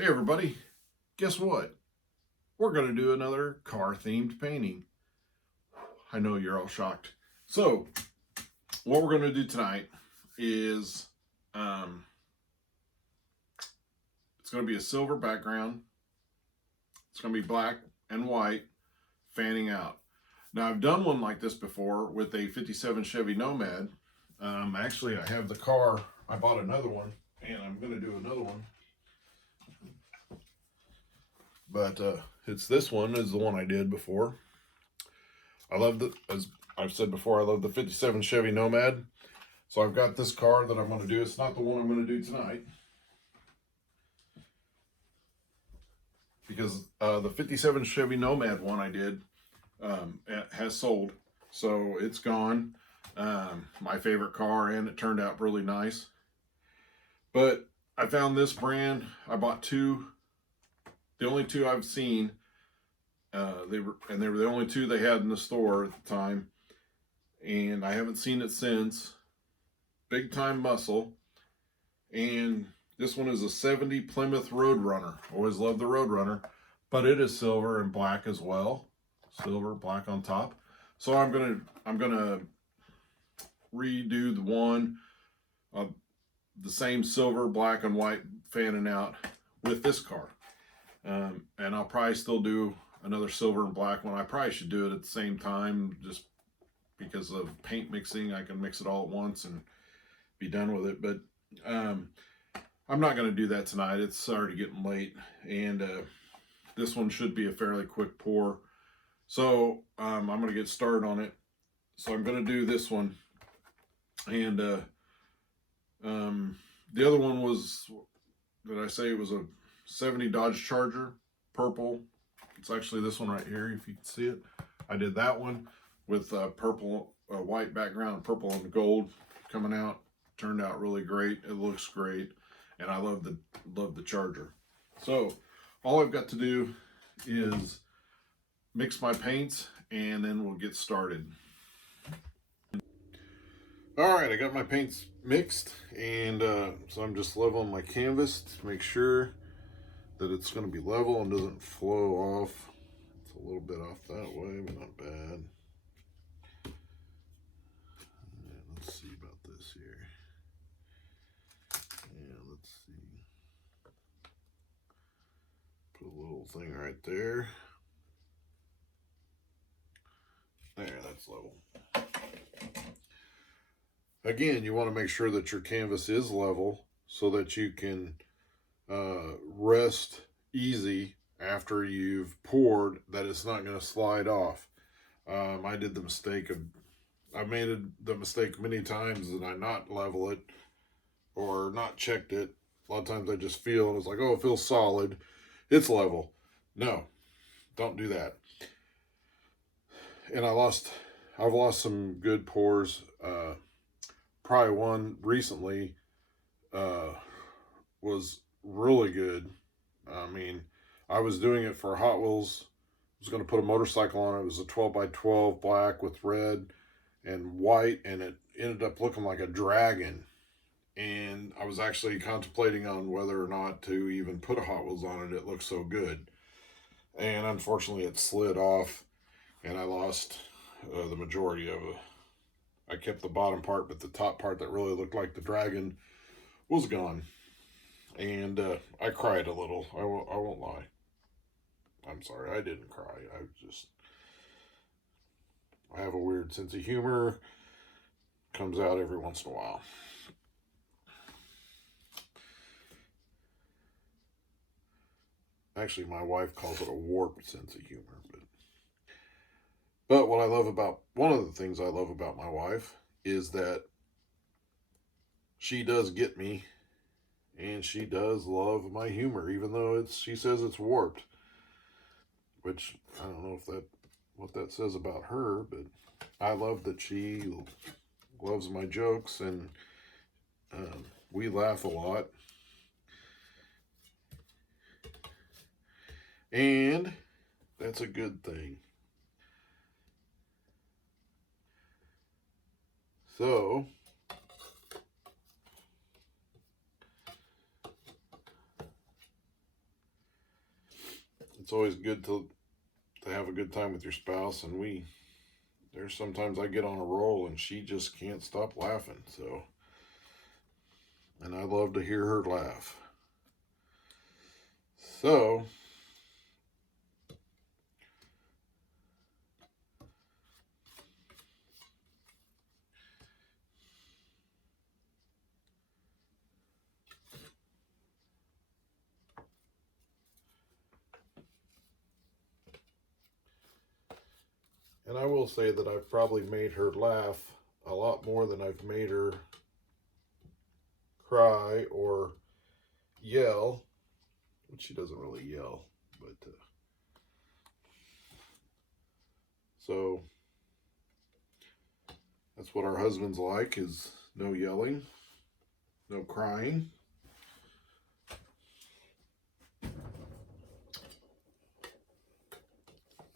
Hey everybody, guess what? We're going to do another car themed painting. I know you're all shocked. So, what we're going to do tonight is it's going to be a silver background. It's going to be black and white fanning out. Now, I've done one like this before with a 57 Chevy Nomad. Actually, I have the car. I bought another one, and I'm going to do another one. But it's this one is the one I did before. I love the, as I've said before, I love the 57 Chevy Nomad. So I've got this car that I'm going to do. It's not the one I'm going to do tonight, because the 57 Chevy Nomad one I did has sold. So it's gone. My favorite car, and it turned out really nice. But I found this brand. I bought two. The only two I've seen. They were the only two they had in the store at the time, and I haven't seen it since. Big Time Muscle, and this one is a 70 Plymouth Roadrunner. Always loved the Roadrunner, but it is silver and black as well. Silver, black on top. So I'm gonna redo the one, the same silver, black, and white fanning out with this car. And I'll probably still do another silver and black one. I probably should do it at the same time, just because of paint mixing. I can mix it all at once and be done with it. But I'm not going to do that tonight. It's already getting late, and this one should be a fairly quick pour. So I'm going to get started on it. So I'm going to do this one, and the other one was, did I say it was a 70 Dodge Charger, purple. It's actually this one right here, if you can see it. I did that one with purple, white background, purple and gold coming out. Turned out really great. It looks great, and I love the Charger. So all I've got to do is mix my paints, and then we'll get started. All right, I got my paints mixed, and so I'm just leveling my canvas to make sure that it's going to be level and doesn't flow off. It's a little bit off that way, but not bad. And let's see about this here. Yeah, let's see. Put a little thing right there. There, that's level. Again, you want to make sure that your canvas is level so that you can rest easy after you've poured, that it's not going to slide off. I did the mistake of, I've made the mistake many times that I not level it or not checked it. A lot of times I just feel, and it's like, oh, it feels solid, it's level. No, don't do that. And I've lost some good pours. Probably one recently was really good. I mean, I was doing it for Hot Wheels. I was going to put a motorcycle on it. It was a 12 by 12 black with red and white, and it ended up looking like a dragon. And I was actually contemplating on whether or not to even put a Hot Wheels on it. It looked so good. And unfortunately, it slid off, and I lost the majority of it. I kept the bottom part, but the top part that really looked like the dragon was gone. And I cried a little. I won't lie. I'm sorry, I didn't cry. I have a weird sense of humor. Comes out every once in a while. Actually, my wife calls it a warped sense of humor. But what I love about, one of the things I love about my wife is that she does get me, and she does love my humor, even though she says it's warped. Which, I don't know what that says about her, but I love that she loves my jokes, and we laugh a lot. And that's a good thing. So, it's always good to have a good time with your spouse, and there's sometimes I get on a roll and she just can't stop laughing. So, and I love to hear her laugh. So, and I will say that I've probably made her laugh a lot more than I've made her cry or yell, which she doesn't really yell, but so that's what our husbands like, is no yelling, no crying.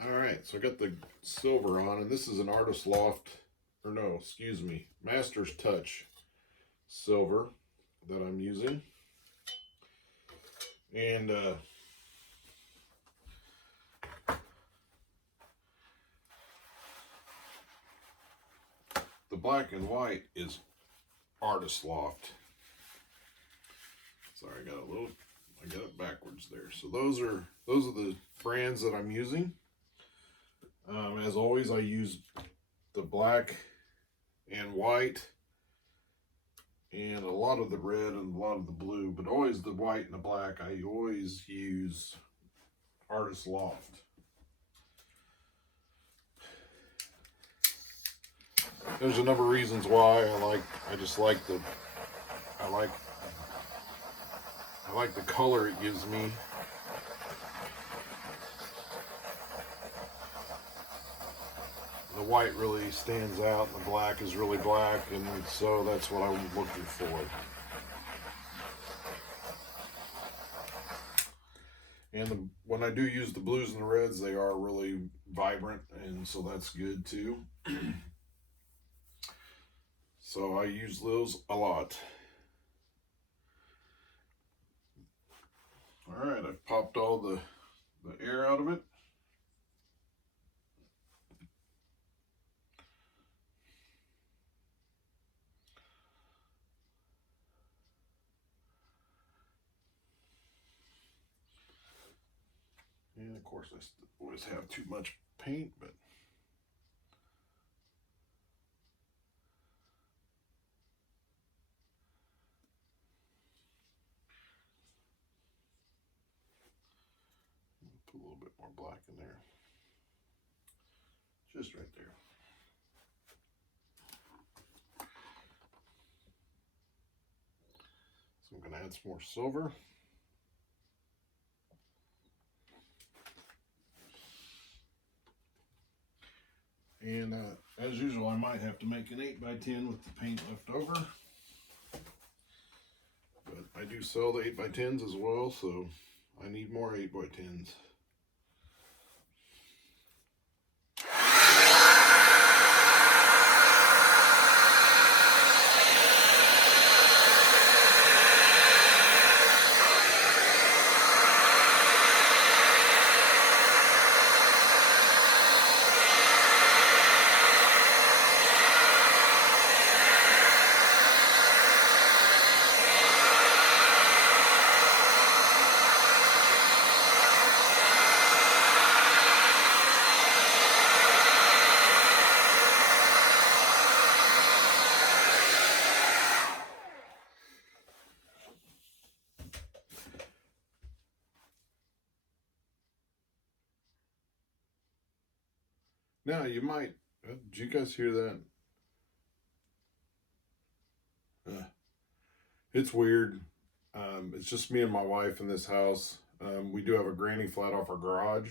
All right, so I got the silver on, and this is an Artist Loft, or no, excuse me, Master's Touch silver that I'm using. And the black and white is Artist Loft. Sorry, I got it backwards there. So those are the brands that I'm using. As always, I use the black and white, and a lot of the red and a lot of the blue, but always the white and the black. I always use Artist Loft. There's a number of reasons why I just like the color it gives me. The white really stands out, and the black is really black, and so that's what I'm looking for. And when I do use the blues and the reds, they are really vibrant, and so that's good too. So I use those a lot. All right, I've popped all the air out of it. And of course, I always have too much paint, but put a little bit more black in there. Just right there. So I'm going to add some more silver. And as usual, I might have to make an 8x10 with the paint left over. But I do sell the 8x10s as well, so I need more 8x10s. Now you might, did you guys hear that? It's weird. It's just me and my wife in this house. We do have a granny flat off our garage,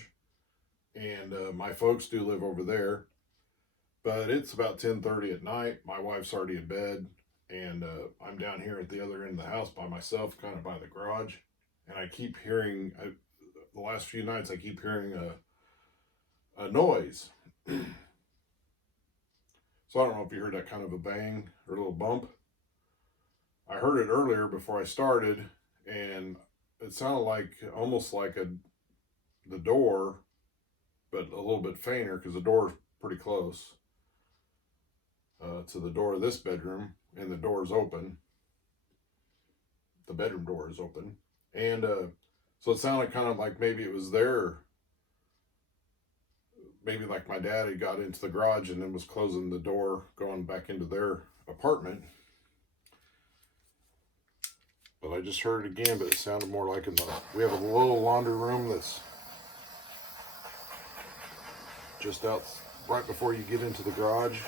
and my folks do live over there. But it's about 10:30 at night. My wife's already in bed, and I'm down here at the other end of the house by myself, kind of by the garage. And I keep hearing, the last few nights, I keep hearing a noise. So I don't know if you heard that kind of a bang or a little bump. I heard it earlier before I started, and it sounded like almost like the door, but a little bit fainter because the door's pretty close to the door of this bedroom, and the door is open. The bedroom door is open, and so it sounded kind of like maybe it was there. Maybe like my dad had got into the garage and then was closing the door, going back into their apartment. But I just heard it again, but it sounded more like we have a little laundry room that's just out right before you get into the garage.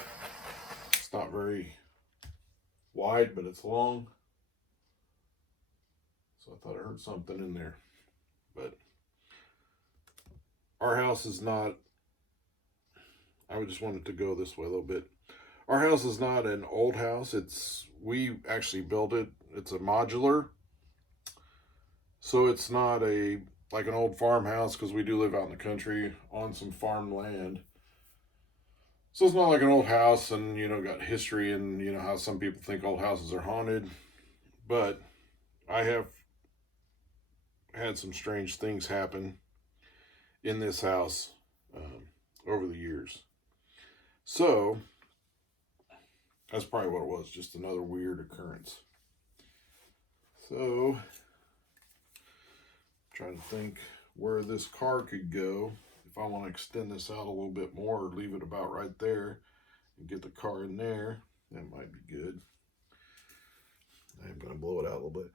It's not very wide, but it's long. So I thought I heard something in there. But our house is not, I just wanted to go this way a little bit. Our house is not an old house. We actually built it. It's a modular. So it's not like an old farmhouse, because we do live out in the country on some farmland. So it's not like an old house and, got history, and, how some people think old houses are haunted. But I have had some strange things happen in this house over the years. So that's probably what it was, just another weird occurrence. So, trying to think where this car could go. If I want to extend this out a little bit more, or leave it about right there and get the car in there, that might be good. I'm going to blow it out a little bit.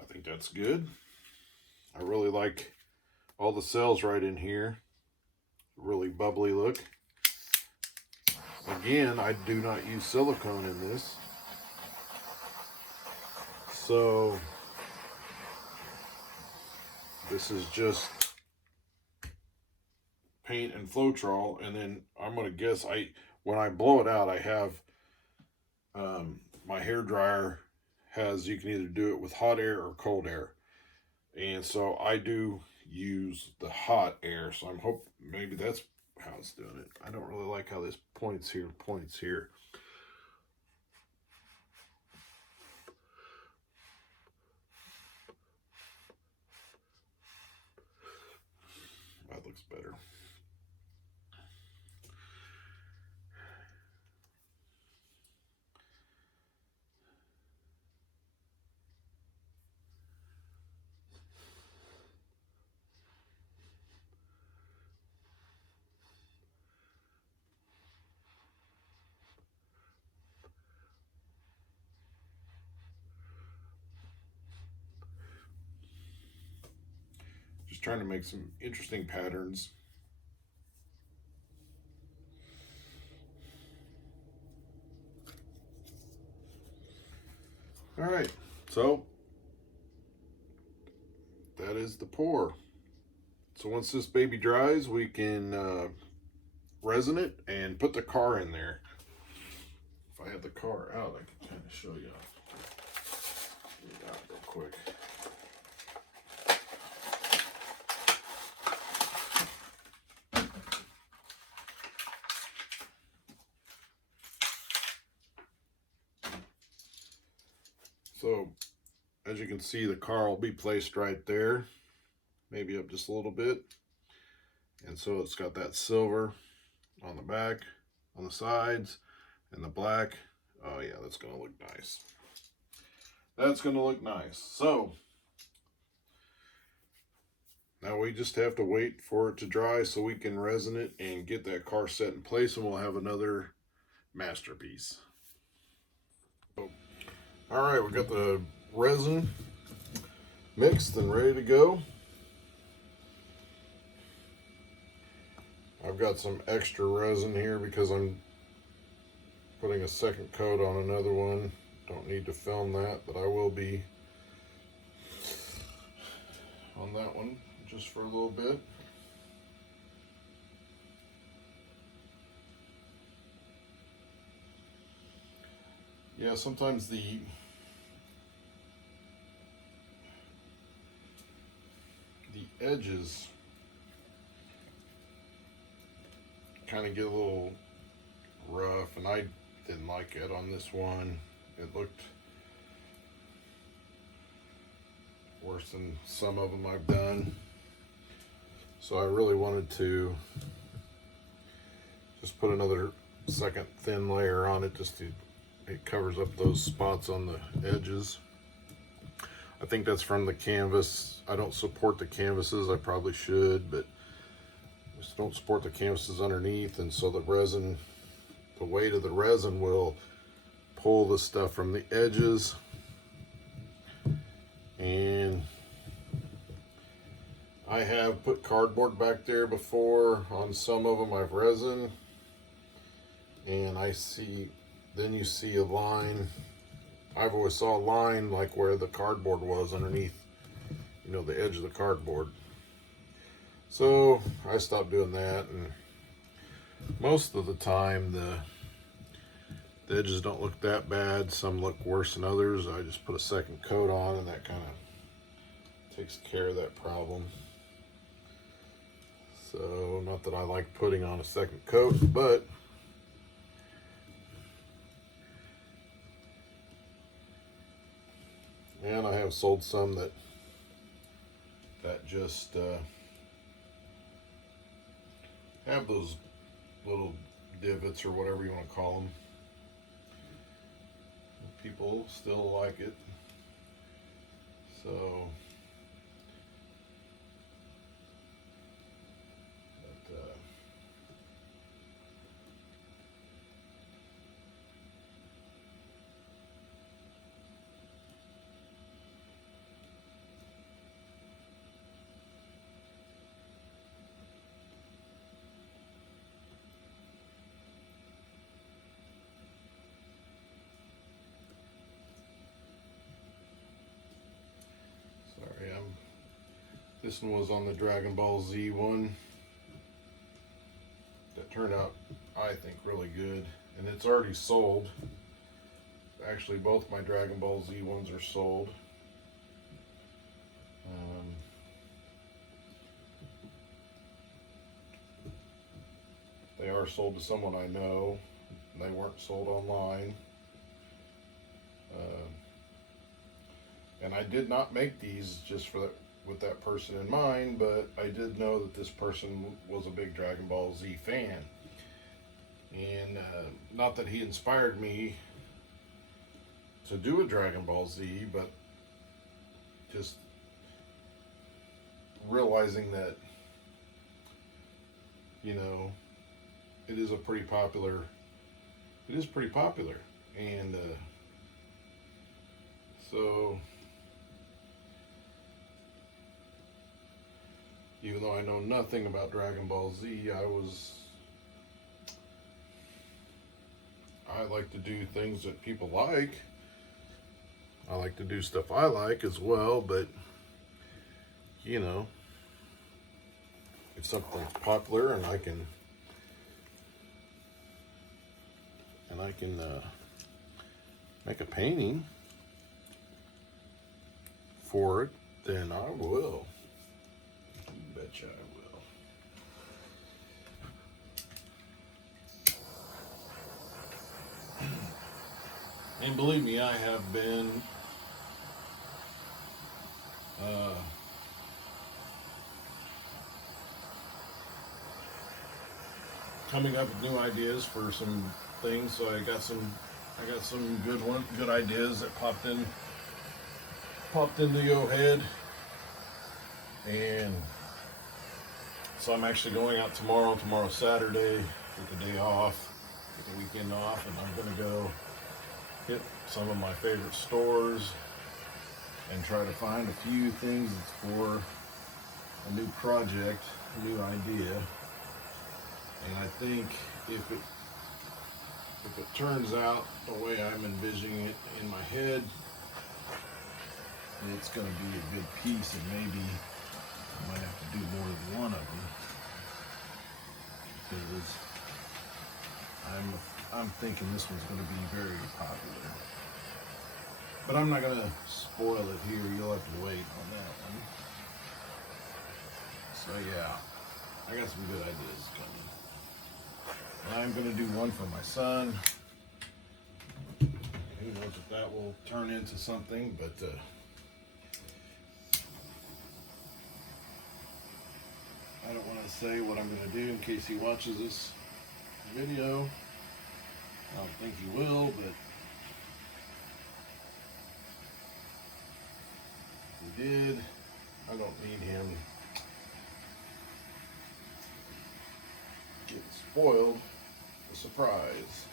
I think that's good. I really like all the cells right in here. Really bubbly look. Again, I do not use silicone in this. So this is just paint and Floetrol, and then I'm gonna guess when I blow it out, I have my hair dryer has, you can either do it with hot air or cold air, and so I do use the hot air. So I'm hoping maybe that's how it's doing it. I don't really like how this points here. That looks better. Just trying to make some interesting patterns. All right, so that is the pour. So once this baby dries, we can resin it and put the car in there. If I have the car out, I can kind of show you. Get it out real quick. So, as you can see, the car will be placed right there, maybe up just a little bit. And so it's got that silver on the back, on the sides, and the black. Oh yeah, that's gonna look nice. that's going to look nice. So now we just have to wait for it to dry so we can resin it and get that car set in place, and we'll have another masterpiece. All right, we got the resin mixed and ready to go. I've got some extra resin here because I'm putting a second coat on another one. Don't need to film that, but I will be on that one just for a little bit. Yeah, sometimes the edges kind of get a little rough, and I didn't like it on this one. It looked worse than some of them I've done. So I really wanted to just put another second thin layer on it, just to, it covers up those spots on the edges. I think that's from the canvas. I don't support the canvases. I probably should, but just don't support the canvases underneath, and so the resin, the weight of the resin will pull the stuff from the edges. And I have put cardboard back there before on some of them. I've resin, and I see, then you see a line. I've always saw a line like where the cardboard was underneath, you know, the edge of the cardboard. So I stopped doing that, and most of the time the edges don't look that bad. Some look worse than others. I just put a second coat on, and that kind of takes care of that problem. So not that I like putting on a second coat, but and I have sold some that just have those little divots or whatever you want to call them. People still like it, so this one was on the Dragon Ball Z one. That turned out, I think, really good. And it's already sold. Actually, both my Dragon Ball Z ones are sold. They are sold to someone I know. They weren't sold online. And I did not make these just for that, with that person in mind, but I did know that this person was a big Dragon Ball Z fan. And not that he inspired me to do a Dragon Ball Z, but just realizing that, you know, it is pretty popular, and so even though I know nothing about Dragon Ball Z, I like to do things that people like. I like to do stuff I like as well, but you know, if something's popular and I can make a painting for it, then I will. You betcha I will. And believe me, I have been coming up with new ideas for some things. So I got some good ideas that popped in popped into the head, and so I'm actually going out tomorrow's Saturday, get the day off, get the weekend off, and I'm gonna go hit some of my favorite stores and try to find a few things for a new project, a new idea. And I think if it turns out the way I'm envisioning it in my head, it's going to be a good piece, and maybe I might have to do more than one of them, because I'm thinking this one's going to be very popular. But I'm not going to spoil it here. You'll have to wait on that one. So yeah, I got some good ideas coming. I'm going to do one for my son. Who knows if that will turn into something, but I don't want to say what I'm going to do in case he watches this video. I don't think he will, but if he did, I don't need him getting spoiled. A surprise.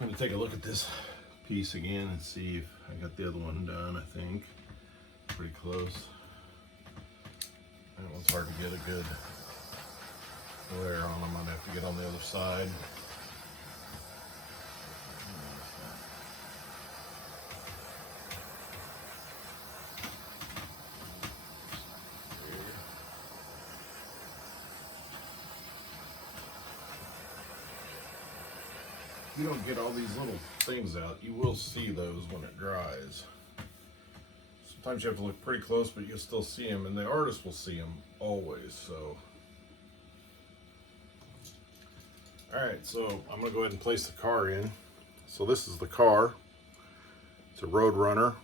I'm going to take a look at this piece again and see if I got the other one done. I think pretty close. That one's hard to get a good glare on. I'm going to have to get on the other side. You don't get all these little things out. You will see those when it dries. Sometimes you have to look pretty close, but you'll still see them, and the artist will see them always. So, all right, so I'm gonna go ahead and place the car in. So this is the car. It's a Roadrunner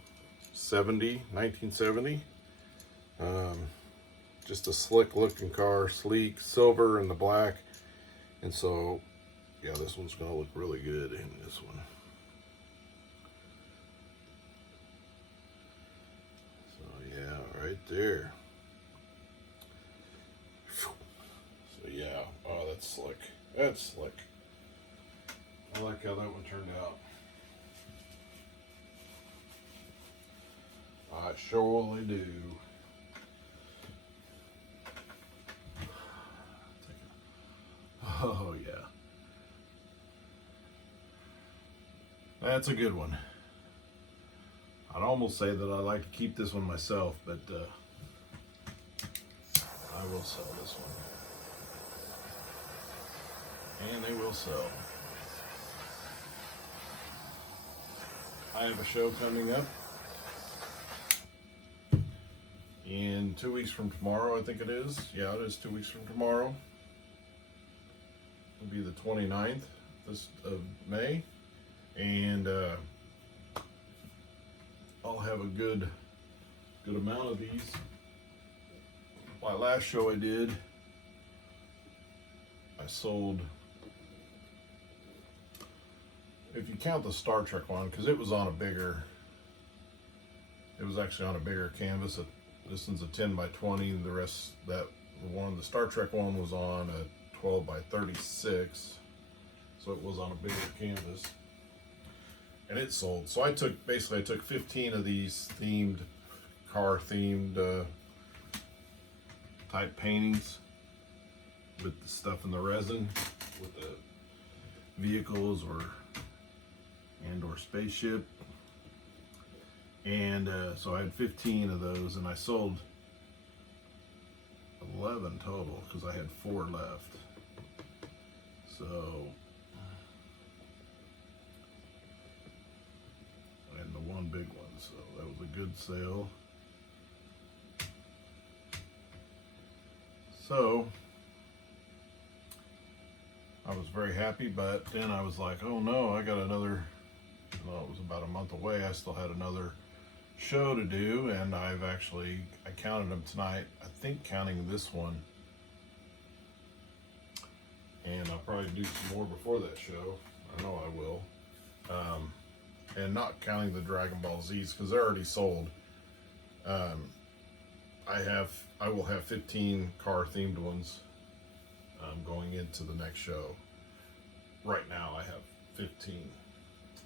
1970. Just a slick looking car, sleek, silver and the black. And so yeah, this one's gonna look really good in this one. So yeah, right there. So yeah, oh, that's slick. That's slick. I like how that one turned out. I surely do. Oh yeah. That's a good one. I'd almost say that I'd like to keep this one myself, but I will sell this one. And they will sell. I have a show coming up in 2 weeks from tomorrow, I think it is. Yeah, it is 2 weeks from tomorrow. It'll be the 29th of May. And I'll have a good amount of these. My last show I did, I sold, if you count the Star Trek one, because it was on a bigger, it was actually on a bigger canvas. This one's a 10 by 20. The rest, the Star Trek one was on a 12 by 36. So it was on a bigger canvas. And it sold. So I took 15 of these car themed type paintings with the stuff in the resin, with the vehicles or spaceship, And so I had 15 of those, and I sold 11 total because I had 4 left. So, and the one big one, so that was a good sale. So I was very happy, but then I was like, oh no, I got another, well, it was about a month away. I still had another show to do, and I counted them tonight. I think counting this one, and I'll probably do some more before that show. I know I will. And not counting the Dragon Ball Z's because they're already sold. I will have 15 car themed ones going into the next show. Right now I have 15.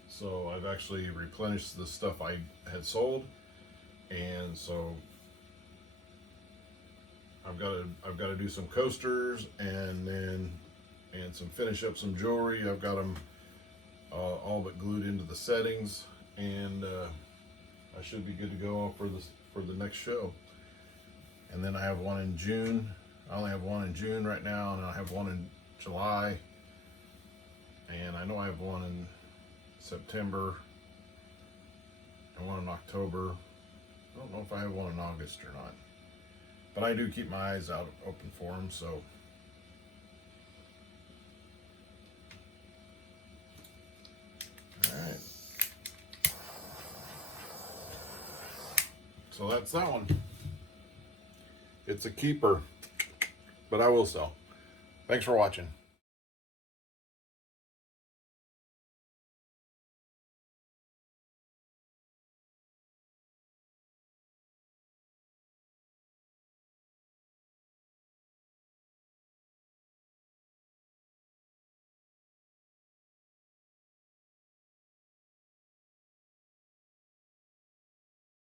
So I've actually replenished the stuff I had sold, and so I've got to do some coasters and some finish up some jewelry. I've got them all but glued into the settings, and I should be good to go for the next show. And then I have one in June. I only have one in June right now, and I have one in July, and I know I have one in September and one in October. I don't know if I have one in August or not, but I do keep my eyes out open for them. So all right, so that's that one. It's a keeper, but I will sell. Thanks for watching.